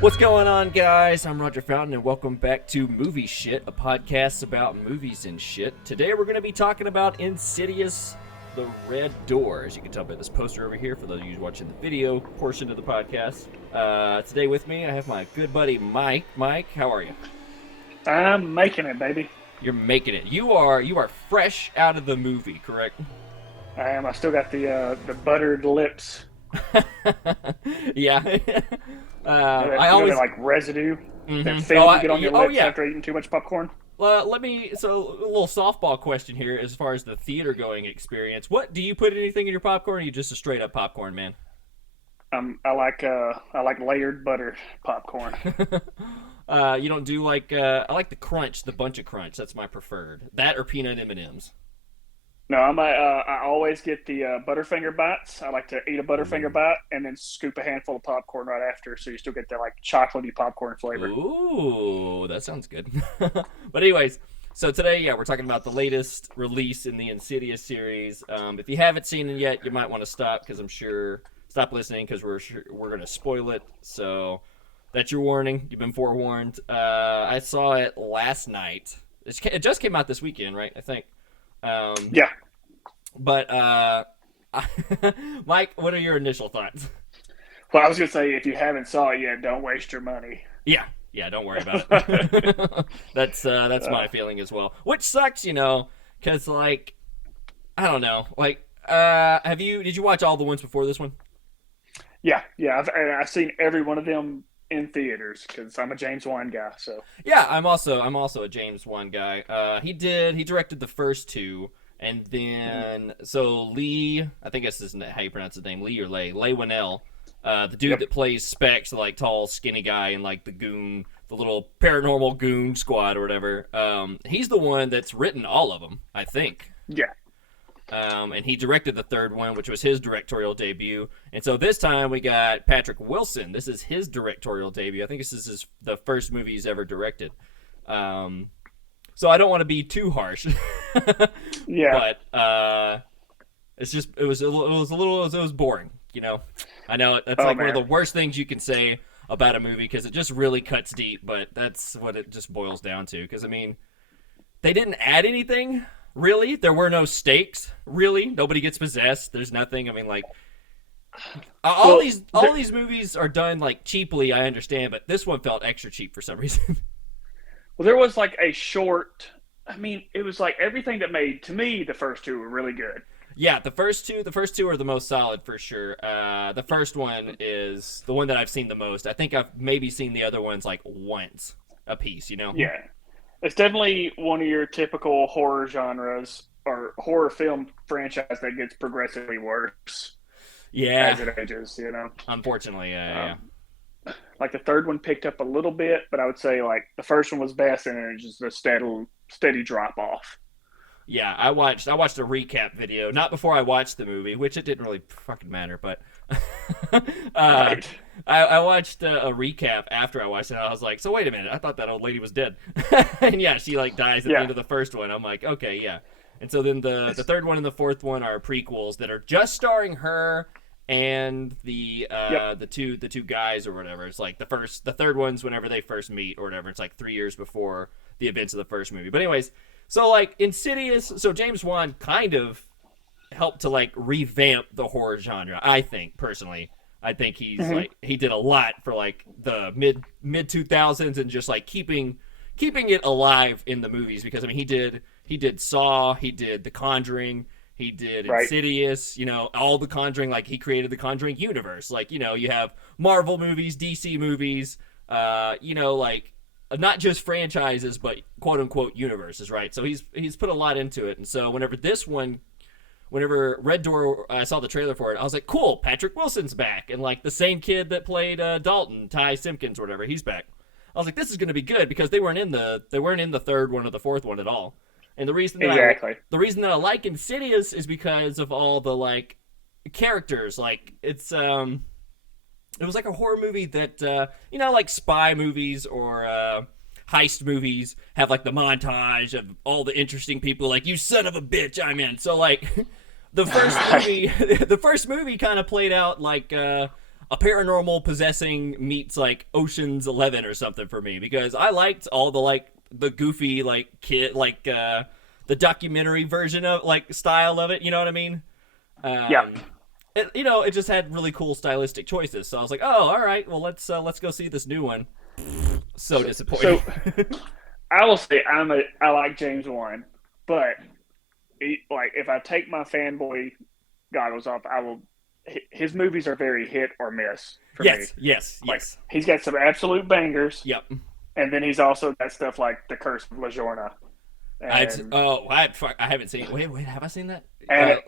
What's going on, guys? I'm Roger Fountain, and welcome back to Movie Shit, a podcast about movies and shit. Today we're going to be talking about Insidious, The Red Door, as you can tell by this poster over here, for those of you watching the video portion of the podcast. Today with me, I have my good buddy Mike. Mike, how are you? I'm making it, baby. You're making it. You are fresh out of the movie, correct? I am. I still got the buttered lips. Yeah. I You know, always that, like residue that Mhm. film you get on your lips yeah. after eating too much popcorn. So a little softball question here as far as the theater going experience. What do you put anything in your popcorn, or are you just a straight up popcorn man? I like layered butter popcorn. You don't do like I like the crunch, the bunch of crunch. That's my preferred. That or peanut M&Ms. No, I always get the Butterfinger bites. I like to eat a Butterfinger Ooh. bite and then scoop a handful of popcorn right after, so you still get that like chocolatey popcorn flavor. Ooh, that sounds good. But anyways, so today, yeah, we're talking about the latest release in the Insidious series. If you haven't seen it yet, you might want to stop because I'm sure stop listening because we're gonna spoil it. So that's your warning. You've been forewarned. I saw it last night. It just came out this weekend, right? I think. Um, Yeah. but Mike, what are your initial thoughts? Well, I was gonna say if you haven't saw it yet, don't waste your money. Yeah, yeah, don't worry about uh, it. That's my feeling as well. Which sucks, because like I don't know, like did you watch all the ones before this one? yeah. I've seen every one of them in theaters because I'm a James Wan guy. So Yeah, I'm also a James Wan guy. He directed the first two, and then so Lee, I think that's how you pronounce his name, Lee or Leigh Whannell, the dude yep, that plays Specs, the like tall, skinny guy in like the little paranormal goon squad or whatever. He's the one that's written all of them, I think. yeah. And he directed the third one, which was his directorial debut. And so this time we got Patrick Wilson. This is his directorial debut. I think this is the first movie he's ever directed. So I don't want to be too harsh, Yeah. but it's just it was boring. I know that's Oh like one of man. the worst things you can say about a movie because it just really cuts deep. But that's what it just boils down to. Because I mean, they didn't add anything really. There were no stakes really. Nobody gets possessed. There's nothing. I mean, like all Well, these there, all these movies are done like cheaply. I understand, but this one felt extra cheap for some reason. there was like a short. I mean, it was like everything that made to me the first two were really good. Yeah, the first two are the most solid for sure. The first one is the one that I've seen the most. I think I've maybe seen the other ones like once a piece. Yeah, it's definitely one of your typical horror genres or horror film franchise that gets progressively worse Yeah, as it ages. unfortunately, yeah. Um, like the third one picked up a little bit, but I would say like the first one was best, and then it just a steady drop off. Yeah, I watched a recap video, not before I watched the movie, which it didn't really fucking matter, but uh, Right. I watched a recap after I watched it. And I was like, so wait a minute, I thought that old lady was dead, and yeah, she like dies at the Yeah. end of the first one. I'm like, okay, yeah, and so then the third one and the fourth one are prequels that are just starring her and Yep. the two guys or whatever. It's like the third one's whenever they first meet or whatever. It's like 3 years before the events of the first movie. But anyways, so like Insidious, so James Wan kind of helped to like revamp the horror genre. I think personally, I think Hmm. he did a lot for like the mid 2000s and just like keeping it alive in the movies because I mean he did Saw, he did The Conjuring, he did Right. Insidious, all the Conjuring, like he created the Conjuring universe. Like, you have Marvel movies, DC movies, like not just franchises, but quote unquote universes, right? So he's put a lot into it. And so whenever Red Door, I saw the trailer for it, I was like, cool, Patrick Wilson's back. And like the same kid that played Dalton, Ty Simpkins or whatever, he's back. I was like, this is going to be good because they weren't in the third one or the fourth one at all. And Exactly. the reason that I like Insidious is because of all the like characters. Like it was like a horror movie that like spy movies or heist movies have like the montage of all the interesting people. Like you son of a bitch, I'm in. So like the first movie, Right. the first movie kind of played out like a paranormal possessing meets like Ocean's 11 or something for me, because I liked all the like the goofy like kid like the documentary version of like style of it. You know what I mean? Yeah. It just had really cool stylistic choices. So I was like, oh, all right, well let's go see this new one. So disappointing. So I will say I like James Wan, but like if I take my fanboy goggles off, I will. His movies are very hit or miss for me. Yes. He's got some absolute bangers. Yep. And then he's also got stuff like The Curse of La Llorona. I haven't seen it. Wait, have I seen that? And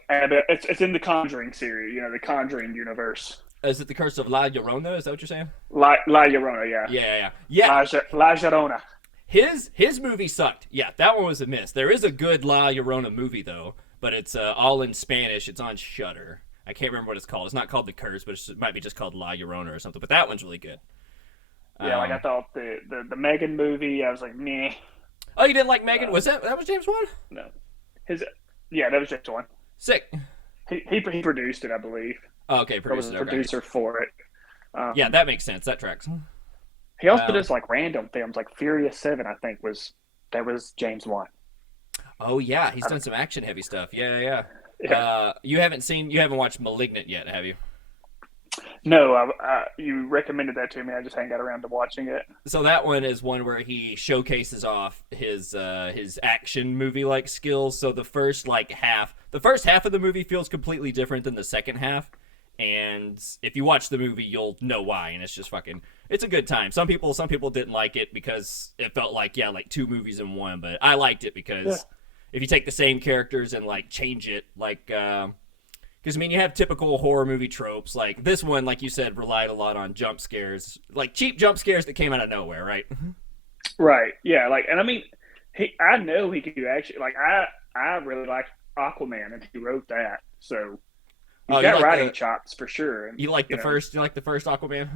it's in the Conjuring series, the Conjuring universe. Is it The Curse of La Llorona? Is that what you're saying? La Llorona, yeah. Yeah. La Llorona. His movie sucked. Yeah, that one was a miss. There is a good La Llorona movie though, but it's all in Spanish. It's on Shudder. I can't remember what it's called. It's not called The Curse, but it might be just called La Llorona or something. But that one's really good. Yeah, like I thought the Megan movie, I was like, meh. Oh, you didn't like Megan? Was that was James Wan? No, that was James Wan. Sick. He produced it, I believe. Oh, okay, was the producer for it. Yeah, that makes sense. That tracks. He also does like random films, like Furious 7. I think was James Wan. Oh yeah, he's done some action heavy stuff. Yeah. You haven't watched *Malignant* yet, have you? No, you recommended that to me. I just hadn't got around to watching it. So that one is one where he showcases off his action movie like skills. So the first half of the movie feels completely different than the second half. And if you watch the movie, you'll know why. And it's just it's a good time. Some people didn't like it because it felt like two movies in one. But I liked it because if you take the same characters and change it, because you have typical horror movie tropes. Like this one, like you said, relied a lot on jump scares, like cheap jump scares that came out of nowhere, right? Right. Yeah. I know he could do action. I really liked Aquaman, and he wrote that. So he's got writing chops for sure. And, you like the first Aquaman?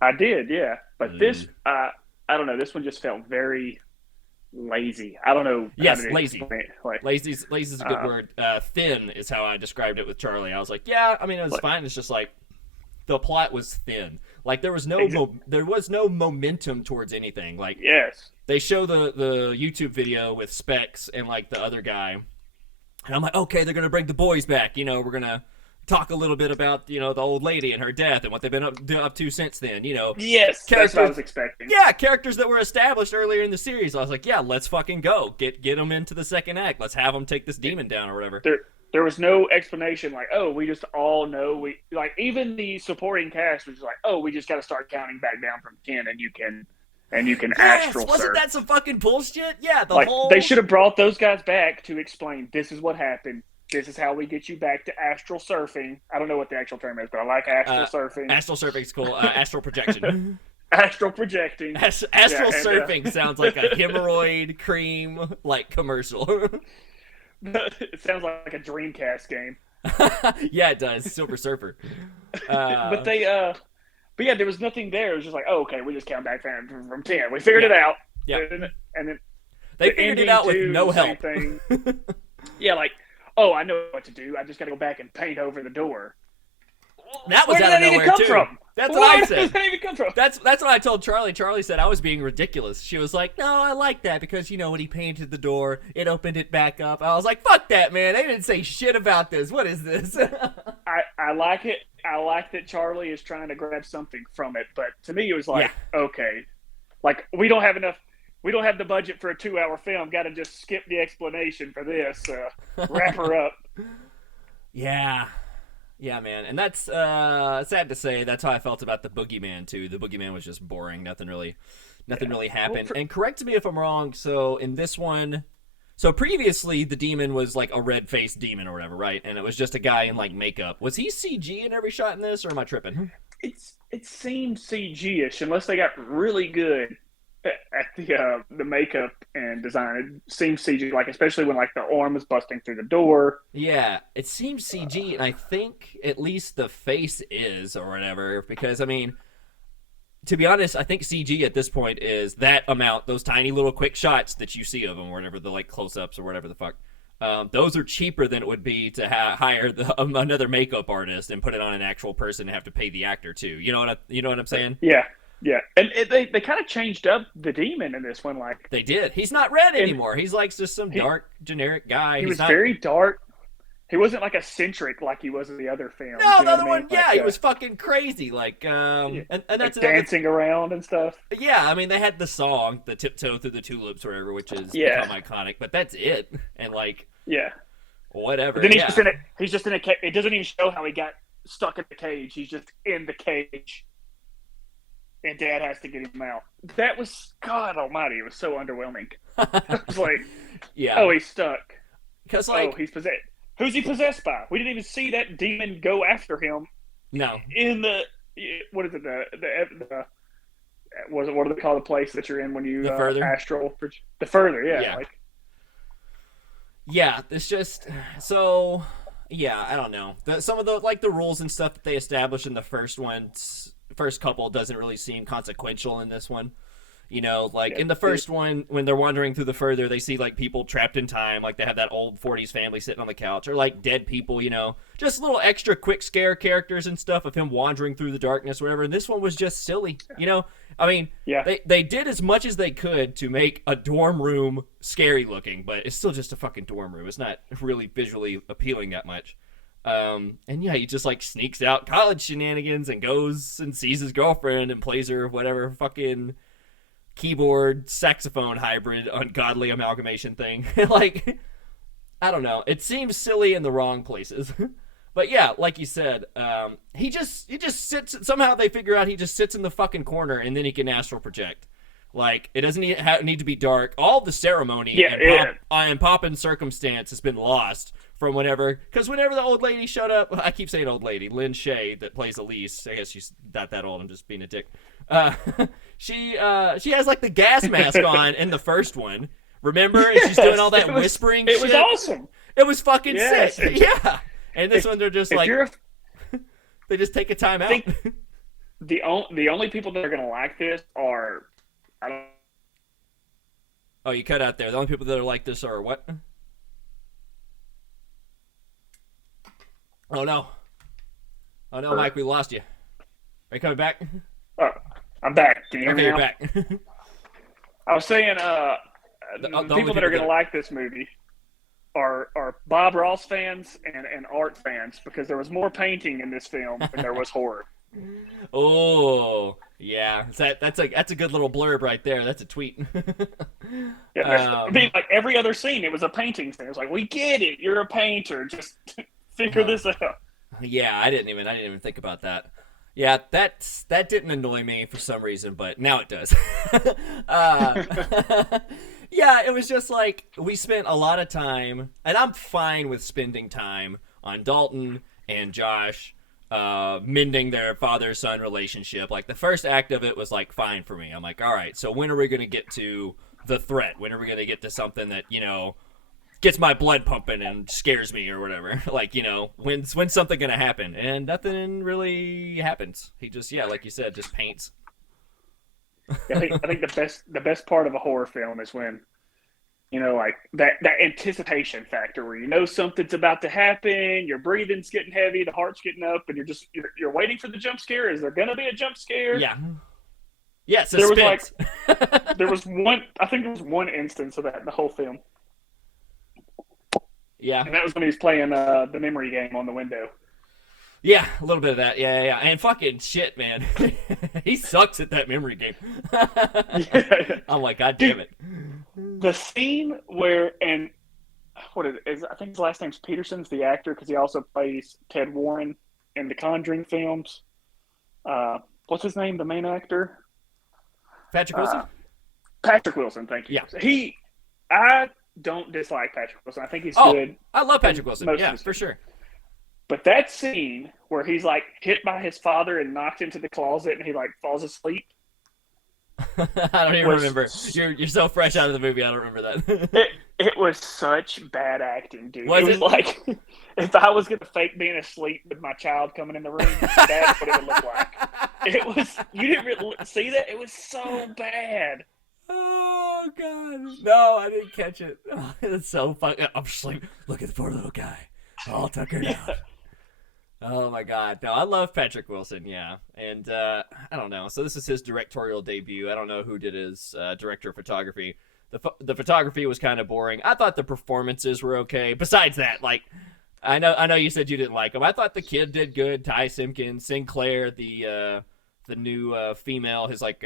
I did, yeah. But this, I don't know. This one just felt very lazy. I don't know. Yes, lazy. Lazy is a good word. Thin is how I described it with Charlie. I was like, yeah, it was fine. It's just the plot was thin. There was no momentum towards anything. Yes, they show the YouTube video with Specs and the other guy, and I'm like, okay, they're gonna bring the boys back. We're gonna talk a little bit about the old lady and her death and what they've been up to since then. Yes, that's what I was expecting. Yeah, characters that were established earlier in the series. I was like, yeah, let's fucking go get them into the second act. Let's have them take this demon down or whatever. There was no explanation we just all know even the supporting cast was we just got to start counting back down from 10 and you can astral surf. Wasn't that some fucking bullshit? Yeah, they should have brought those guys back to explain this is what happened. This is how we get you back to astral surfing. I don't know what the actual term is, but I like astral surfing. Astral surfing's cool. Astral projection. Astral projecting. Astral surfing sounds like a hemorrhoid cream commercial. It sounds like a Dreamcast game. Yeah, it does. Silver Surfer. But there was nothing there. It was just okay, we just count back from 10. We figured it out. Yeah. And then they figured it out with no help. Yeah, I know what to do. I just got to go back and paint over the door. That was out of nowhere too. From? That's what I said. Where did that even come from? That's what I told Charlie. Charlie said I was being ridiculous. She was like, "No, I like that because when he painted the door, it opened it back up." I was like, "Fuck that, man! They didn't say shit about this. What is this?" I like it. I like that Charlie is trying to grab something from it, but to me, it was okay, we don't have enough. We don't have the budget for a 2-hour film. Got to just skip the explanation for this. Wrap her up. Yeah, man. And that's sad to say. That's how I felt about the Boogeyman too. The Boogeyman was just boring. Nothing really happened. And correct me if I'm wrong. So in this one, previously the demon was a red-faced demon or whatever, right? And it was just a guy in makeup. Was he CG in every shot in this, or am I tripping? It seemed CG-ish unless they got really good at the makeup and design. It seems CG, especially when the arm was busting through the door. Yeah, it seems CG, and I think at least the face is or whatever. Because to be honest, I think CG at this point is that amount, those tiny little quick shots that you see of them, or whatever, the close-ups or whatever the fuck. those are cheaper than it would be to hire another makeup artist and put it on an actual person and have to pay the actor too. You know what I'm saying? Yeah, yeah. And they kind of changed up the demon in this one. Like They did. He's not red anymore. He's like just some dark generic guy. He He's was not... very dark. He wasn't like eccentric like he was in the other films. No, you the know other what I one, mean? yeah, Like, he was fucking crazy. Like, and that's like another... dancing around and stuff. Yeah, I mean, they had the song, the Tiptoe Through the Tulips, or whatever, which has become iconic. But that's it. And like, yeah, whatever. But then he's just in a cage. It doesn't even show how he got stuck in the cage. He's just in the cage, and Dad has to get him out. That was, God Almighty. It was so underwhelming. I was like, yeah, oh, he's stuck. Because like, oh, he's possessed. Who's he possessed by? We didn't even see that demon go after him. No. In the, what is it? What do they call the place that you're in when you the further astral? The further, yeah. Like, yeah, it's just so. Yeah, I don't know. Some of the rules and stuff that they established in the first couple doesn't really seem consequential in this one. You know, like in the first one, when they're wandering through the further, they see like people trapped in time, like they have that old 40s family sitting on the couch, or like dead people, you know, just little extra quick scare characters and stuff of him wandering through the darkness, or whatever. And this one was just silly, you know. I mean, they did as much as they could to make a dorm room scary looking, but it's still just a fucking dorm room. It's not really visually appealing that much. And yeah, he just like sneaks out college shenanigans and goes and sees his girlfriend and plays her whatever fucking keyboard saxophone hybrid ungodly amalgamation thing. Like, I don't know, it seems silly in the wrong places. But yeah, like you said, he just sits. Somehow they figure out he just sits in the fucking corner and then he can astral project. Like, it doesn't need to be dark. All the ceremony and pomp and circumstance has been lost from whenever. Because whenever the old lady showed up, I keep saying old lady, Lynn Shay, that plays Elise. I guess she's not that old. I'm just being a dick. She has like the gas mask on in the first one. Remember? And she's doing all that whispering shit. It was awesome. It was fucking sick. Yeah. And this one, they're just like, they just take a time out. The only people that are going to like this are, I don't. Oh, you cut out there. The only people that are like this are what? Oh no, Mike, we lost you. Are you coming back? Oh, I'm back. Can you hear me now? You're back. I was saying, the people that are going to like this movie are Bob Ross fans and art fans, because there was more painting in this film than there was horror. Oh, yeah. That's a good little blurb right there. That's a tweet. I mean, like every other scene, it was a painting scene. It was like, we get it. You're a painter. Just figure this out. Yeah, I didn't even think about that. Yeah, that didn't annoy me for some reason, but now it does. Yeah, it was just like, we spent a lot of time, and I'm fine with spending time on Dalton and Josh mending their father-son relationship. Like, the first act of it was like fine for me. I'm like, all right, so when are we going to get to the threat? When are we going to get to something that, you know, gets my blood pumping and scares me or whatever? Like, you know, when's something going to happen? And nothing really happens. He just, yeah, like you said, just paints. I think the best part of a horror film is when, you know, like that anticipation factor where you know something's about to happen, your breathing's getting heavy, the heart's getting up, and you're waiting for the jump scare. Is there gonna be a jump scare? Yeah. Yeah, suspense. There was one instance of that in the whole film. Yeah. And that was when he was playing the memory game on the window. Yeah, a little bit of that. Yeah. And fucking shit, man. He sucks at that memory game. I'm like, God damn it. The scene where, and what is it? I think his last name's Peterson's the actor, because he also plays Ted Warren in the Conjuring films. What's his name, the main actor? Patrick Wilson? Patrick Wilson, thank you. Yeah. I don't dislike Patrick Wilson. I think he's good. I love Patrick Wilson. Yeah, for sure. But that scene where he's like hit by his father and knocked into the closet and he like falls asleep. I don't even remember. You're so fresh out of the movie. I don't remember that. It was such bad acting, dude. Was it was like if I was gonna fake being asleep with my child coming in the room, that's what it would look like. It was. You didn't really see that. It was so bad. Oh god, no, I didn't catch it. Oh, it's so funny. I'm just like, look at the poor little guy, all tuckered Yeah. out. Oh my god, no, I love Patrick Wilson, yeah, and I don't know. So this is his directorial debut. I don't know who did his director of photography. The photography was kind of boring. I thought the performances were okay. Besides that, like, I know you said you didn't like him. I thought the kid did good. Ty Simpkins, Sinclair, the new female, his like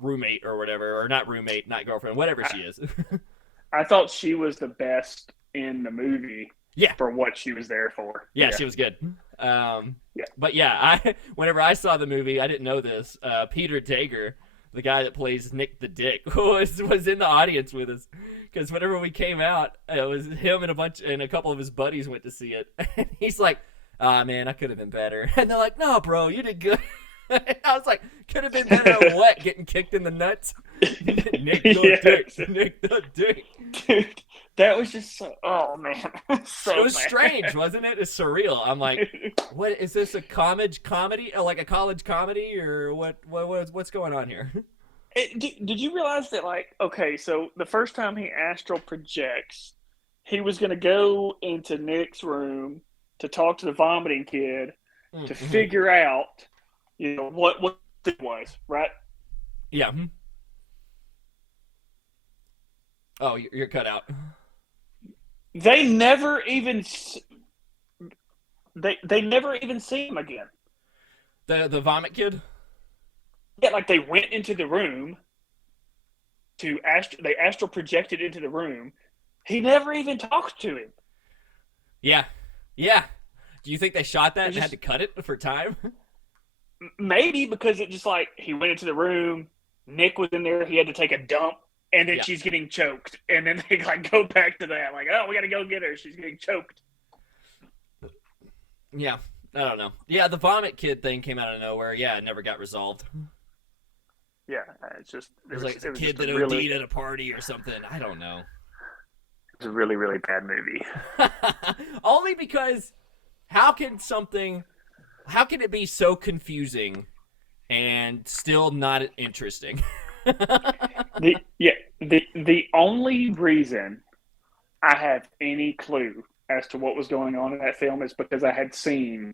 roommate or whatever, or not roommate, not girlfriend, whatever she is. I thought she was the best in the movie Yeah, for what she was there for. yeah, she was good. Yeah. But yeah, whenever I saw the movie, I didn't know this. Peter Dager, the guy that plays Nick the Dick, was in the audience with us. Because whenever we came out, it was him and a couple of his buddies went to see it. And he's like, "Ah, man, I could have been better." And they're like, "No, bro, you did good." And I was like, "Could have been better at what? Getting kicked in the nuts?" Nick the Dick. Nick the Dick. Dude, that was just so. Oh man, so It was bad. strange, wasn't it? It's surreal. I'm like, what is this, a comedy, like a college comedy, or what's going on here? Did you realize that, like, okay, so the first time he astral projects, he was going to go into Nick's room to talk to the vomiting kid to figure out, what it was, right? Yeah. Oh, you're cut out. They never even they never even see him again. The vomit kid. Yeah, like they went into the room they astral projected into the room. He never even talked to him. Yeah, yeah. Do you think they shot that and had to cut it for time? Maybe because it just like he went into the room, Nick was in there, he had to take a dump, and then she's getting choked, and then they like go back to that, like, oh, we got to go get her, she's getting choked. Yeah, I don't know. Yeah, the vomit kid thing came out of nowhere. Yeah, it never got resolved. Yeah, it's just It was like a kid that OD'd at a party or something. I don't know. It's a really, really bad movie. Only because how can it be so confusing and still not interesting? The only reason I have any clue as to what was going on in that film is because I had seen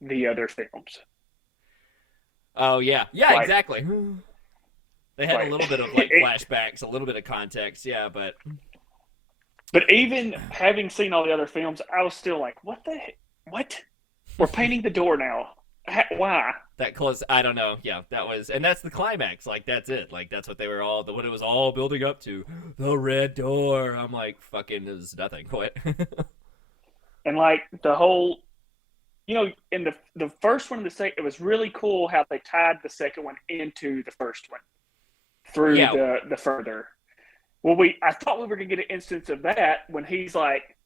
the other films. Oh yeah, Like, exactly. They had a little bit of like flashbacks, a little bit of context, yeah, but even having seen all the other films, I was still like, what the heck? What? We're painting the door now. Why? that close, I don't know. Yeah, and that's the climax. Like that's it. Like that's what what it was all building up to. The red door. I'm like, fucking is nothing. What? And like the whole, in the first one, it was really cool how they tied the second one into the first one through the further. Well, I thought we were gonna get an instance of that when he's like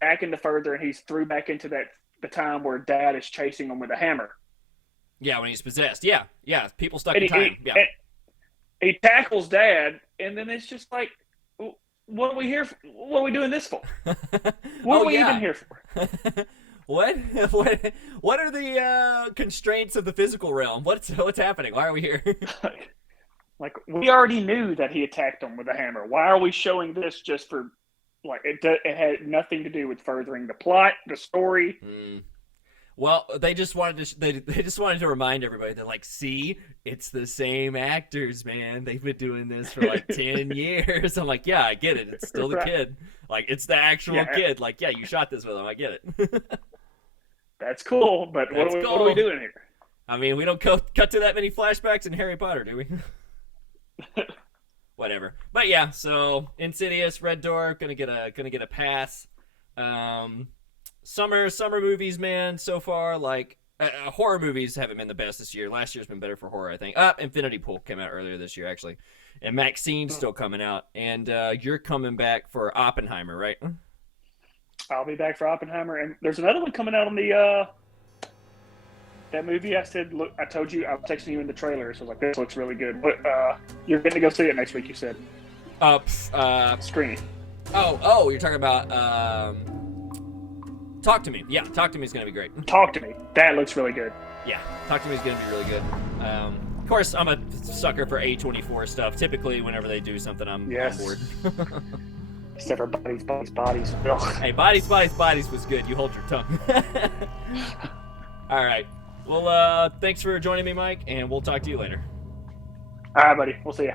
back in the further and he's through back into the time where Dad is chasing him with a hammer. Yeah, when he's possessed. Yeah, people stuck in time. Yeah, he tackles Dad, and then it's just like, what are we here for? What are we doing this for? What are we even here for? What are the constraints of the physical realm? What's happening? Why are we here? Like we already knew that he attacked him with a hammer. Why are we showing this just for like it had nothing to do with furthering the plot, the story? Well, they just wanted to they just wanted to remind everybody that, like, see, it's the same actors, man. They've been doing this for like 10 years. I'm like, yeah, I get it. It's still the kid. Like, it's the actual kid. Like, yeah, you shot this with him. I get it. That's cool, but what are we doing here? I mean, we don't cut to that many flashbacks in Harry Potter, do we? Whatever. But yeah, so Insidious, Red Door, gonna get a pass. Summer movies, man. So far, like horror movies haven't been the best this year. Last year's been better for horror, I think. Infinity Pool came out earlier this year, actually, and Maxine's still coming out. And you're coming back for Oppenheimer, right? I'll be back for Oppenheimer, and there's another one coming out on the that movie. I said, look, I told you, I was texting you in the trailer, so I was like, this looks really good. But you're going to go see it next week, you said. Screening. Oh, you're talking about Talk to Me. Yeah, Talk to Me is going to be great. Talk to Me. That looks really good. Yeah, Talk to Me is going to be really good. course, I'm a sucker for A24 stuff. Typically, whenever they do something, I'm on board. Except for Bodies. Hey, Bodies was good. You hold your tongue. All right. Well, thanks for joining me, Mike, and we'll talk to you later. All right, buddy. We'll see ya.